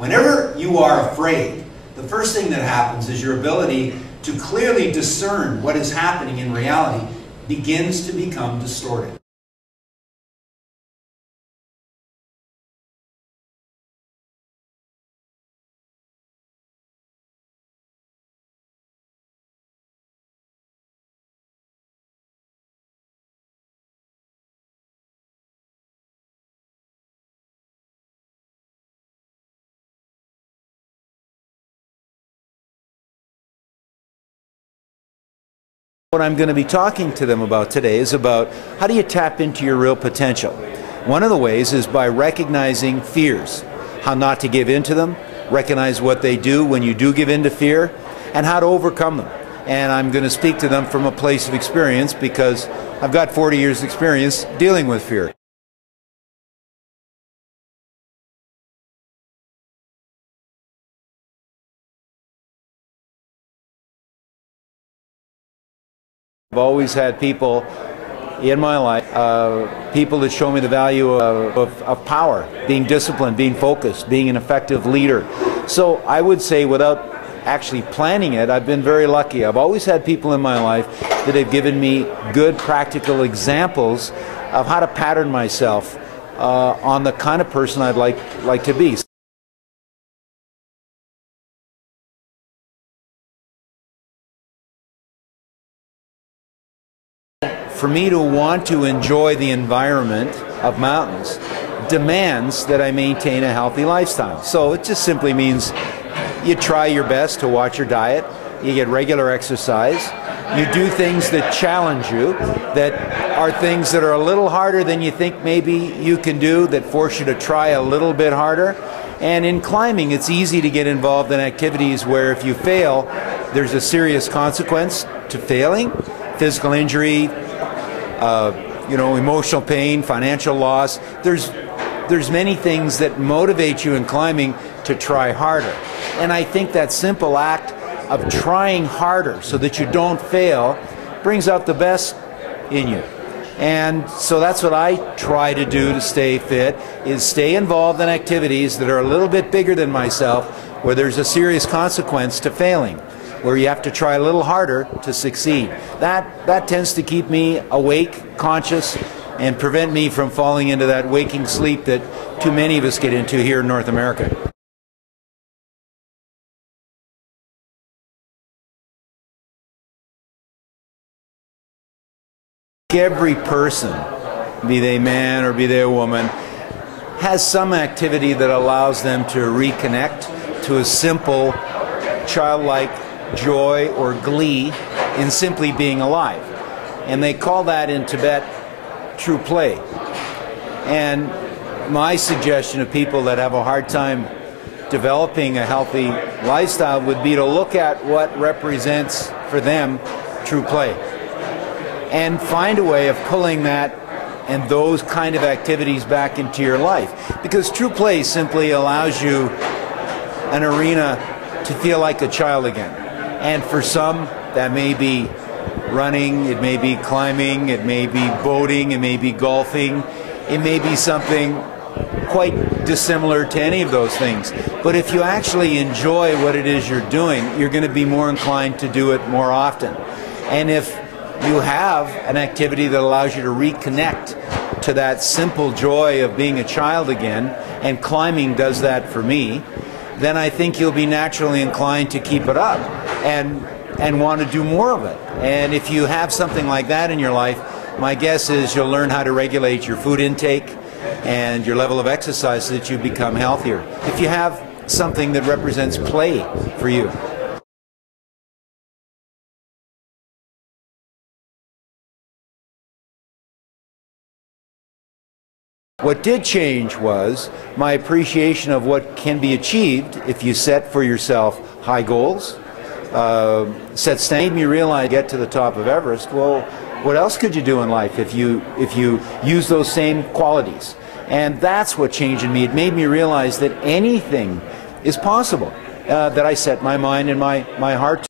Whenever you are afraid, the first thing that happens is your ability to clearly discern what is happening in reality begins to become distorted. What I'm going to be talking to them about today is about how do you tap into your real potential. One of the ways is by recognizing fears, how not to give in to them, recognize what they do when you do give in to fear, and how to overcome them. And I'm going to speak to them from a place of experience because I've got 40 years experience dealing with fear. I've always had people in my life, people that show me the value of power, being disciplined, being focused, being an effective leader. So I would say, without actually planning it, I've been very lucky. I've always had people in my life that have given me good practical examples of how to pattern myself on the kind of person I'd like to be. For me to want to enjoy the environment of mountains demands that I maintain a healthy lifestyle. So it just simply means you try your best to watch your diet, you get regular exercise, you do things that challenge you, that are things that are a little harder than you think maybe you can do, that force you to try a little bit harder. And in climbing, it's easy to get involved in activities where if you fail, there's a serious consequence to failing, physical injury, emotional pain, financial loss. There's many things that motivate you in climbing to try harder. And I think that simple act of trying harder so that you don't fail brings out the best in you. And so that's what I try to do to stay fit, is stay involved in activities that are a little bit bigger than myself, where there's a serious consequence to failing, where you have to try a little harder to succeed. That tends to keep me awake, conscious, and prevent me from falling into that waking sleep that too many of us get into here in North America. Every person, be they man or be they a woman, has some activity that allows them to reconnect to a simple, childlike joy or glee in simply being alive. And they call that in Tibet true play. And my suggestion of people that have a hard time developing a healthy lifestyle would be to look at what represents for them true play and find a way of pulling that and those kind of activities back into your life. Because true play simply allows you an arena to feel like a child again. And for some, that may be running, it may be climbing, it may be boating, it may be golfing, it may be something quite dissimilar to any of those things. But if you actually enjoy what it is you're doing, you're going to be more inclined to do it more often. And if you have an activity that allows you to reconnect to that simple joy of being a child again, and climbing does that for me, then I think you'll be naturally inclined to keep it up and want to do more of it. And if you have something like that in your life, my guess is you'll learn how to regulate your food intake and your level of exercise so that you become healthier. If you have something that represents play for you. What did change was my appreciation of what can be achieved if you set for yourself high goals, set standards. Made me realize, get to the top of Everest, well, what else could you do in life if you use those same qualities? And that's what changed in me. It made me realize that anything is possible, that I set my mind and my heart to.